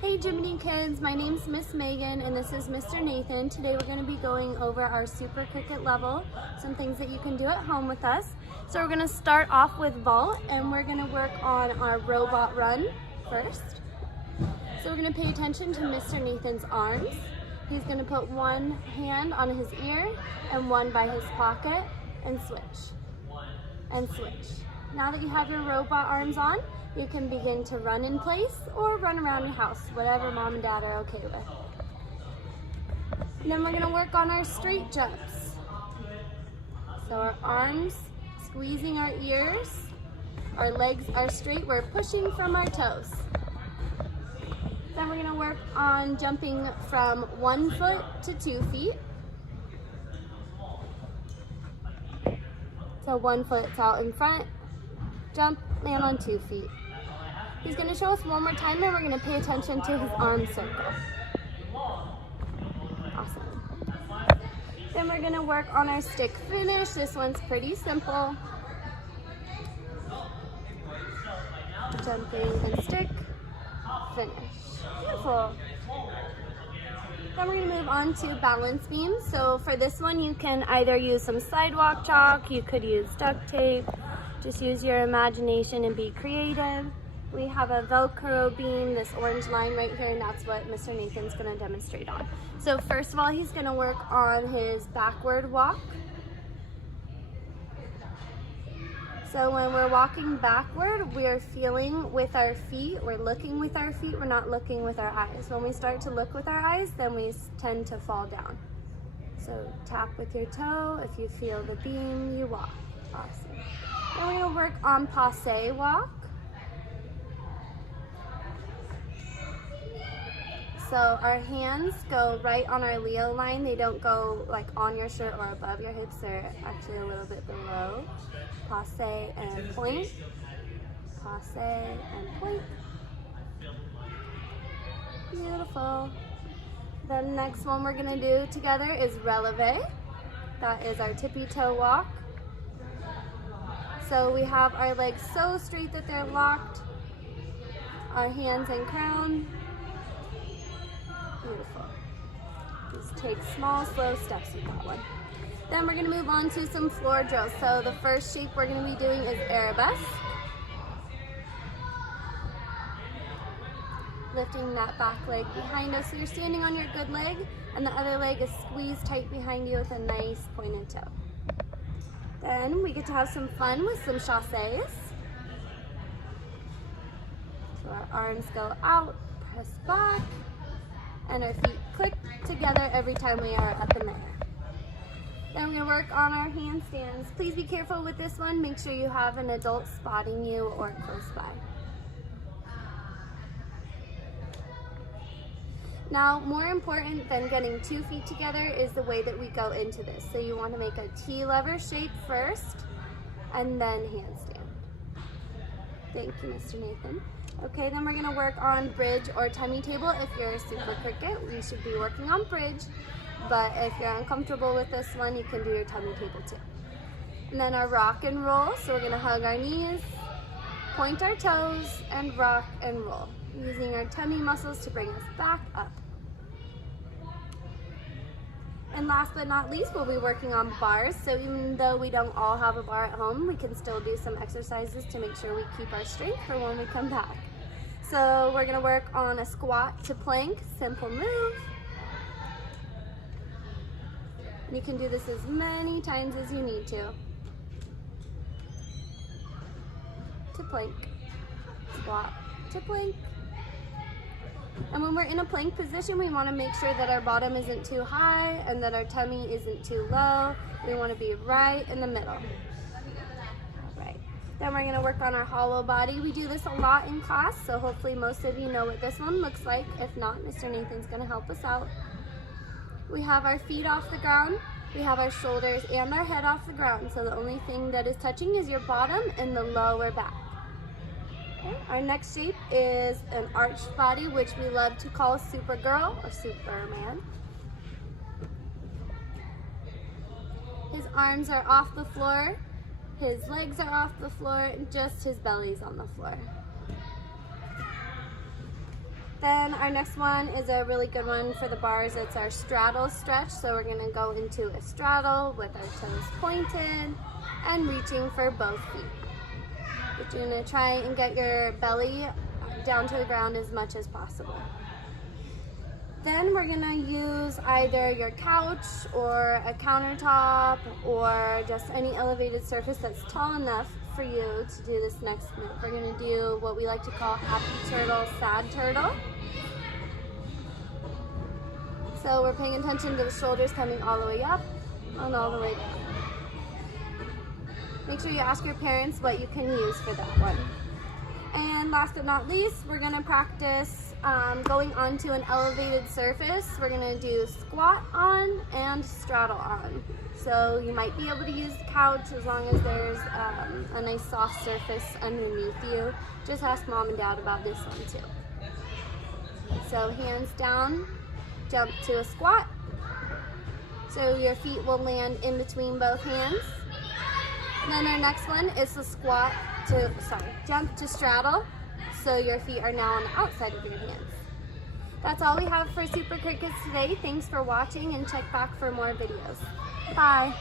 Hey Jiminy kids, my name's Miss Megan and this is Mr. Nathan. Today we're going to be going over our Super Cricket level, some things that you can do at home with us. So we're going to start off with vault and we're going to work on our robot run first. So we're going to pay attention to Mr. Nathan's arms. He's going to put one hand on his ear and one by his pocket and switch. And switch. Now that you have your robot arms on, you can begin to run in place or run around your house, whatever mom and dad are okay with. And then we're going to work on our straight jumps. So our arms squeezing our ears, our legs are straight, we're pushing from our toes. Then we're going to work on jumping from 1 foot to 2 feet. So 1 foot's out in front, jump, land on 2 feet. He's going to show us one more time and we're going to pay attention to his arm circle. Awesome. Then we're going to work on our stick finish. This one's pretty simple. Jumping and stick, finish. Beautiful. Then we're going to move on to balance beams. So for this one you can either use some sidewalk chalk, you could use duct tape, just use your imagination and be creative. We have a Velcro beam, this orange line right here, and that's what Mr. Nathan's going to demonstrate on. So first of all, he's going to work on his backward walk. So when we're walking backward, we're feeling with our feet, we're looking with our feet, we're not looking with our eyes. When we start to look with our eyes, then we tend to fall down. So tap with your toe, if you feel the beam, you walk. Awesome. Then we're going to work on passe walk. So our hands go right on our Leo line. They don't go like on your shirt or above your hips. They're actually a little bit below. Passe and point. Passe and point. Beautiful. The next one we're going to do together is releve. That is our tippy toe walk. So we have our legs so straight that they're locked. Our hands and crown. Beautiful. Just take small, slow steps with that one. Then we're going to move on to some floor drills. So the first shape we're going to be doing is arabesque. Lifting that back leg behind us. So you're standing on your good leg, and the other leg is squeezed tight behind you with a nice pointed toe. Then we get to have some fun with some chassés. So our arms go out, press back, and our feet click together every time we are up in the air. Then we're going to work on our handstands. Please be careful with this one. Make sure you have an adult spotting you or close by. Now, more important than getting 2 feet together is the way that we go into this. So you want to make a T-lever shape first, and then handstand. Thank you, Mr. Nathan. Okay, then we're going to work on bridge or tummy table. If you're a Super Cricket, we should be working on bridge. But if you're uncomfortable with this one, you can do your tummy table too. And then our rock and roll. So we're going to hug our knees, point our toes, and rock and roll, using our tummy muscles to bring us back up. And last but not least, we'll be working on bars. So even though we don't all have a bar at home, we can still do some exercises to make sure we keep our strength for when we come back. So we're going to work on a squat to plank, simple move. And you can do this as many times as you need to. To plank, squat, to plank. And when we're in a plank position, we want to make sure that our bottom isn't too high and that our tummy isn't too low. We want to be right in the middle. Right. Then we're going to work on our hollow body. We do this a lot in class, so hopefully most of you know what this one looks like. If not, Mr. Nathan's going to help us out. We have our feet off the ground. We have our shoulders and our head off the ground. So the only thing that is touching is your bottom and the lower back. Okay. Our next shape is an arched body, which we love to call Supergirl or Superman. His arms are off the floor, his legs are off the floor, and just his belly's on the floor. Then our next one is a really good one for the bars. It's our straddle stretch. So we're gonna go into a straddle with our toes pointed and reaching for both feet. But you're gonna try and get your belly down to the ground as much as possible. Then we're gonna use either your couch or a countertop or just any elevated surface that's tall enough for you to do this next move. We're gonna do what we like to call happy turtle, sad turtle. So we're paying attention to the shoulders coming all the way up and all the way down. Make sure you ask your parents what you can use for that one. And last but not least, we're gonna practice going onto an elevated surface. We're gonna do squat on and straddle on. So you might be able to use the couch as long as there's a nice soft surface underneath you. Just ask mom and dad about this one too. So hands down, jump to a squat. So your feet will land in between both hands. And then our next one is the jump to straddle. So your feet are now on the outside of your hands. That's all we have for Super Crickets today. Thanks for watching and check back for more videos. Bye.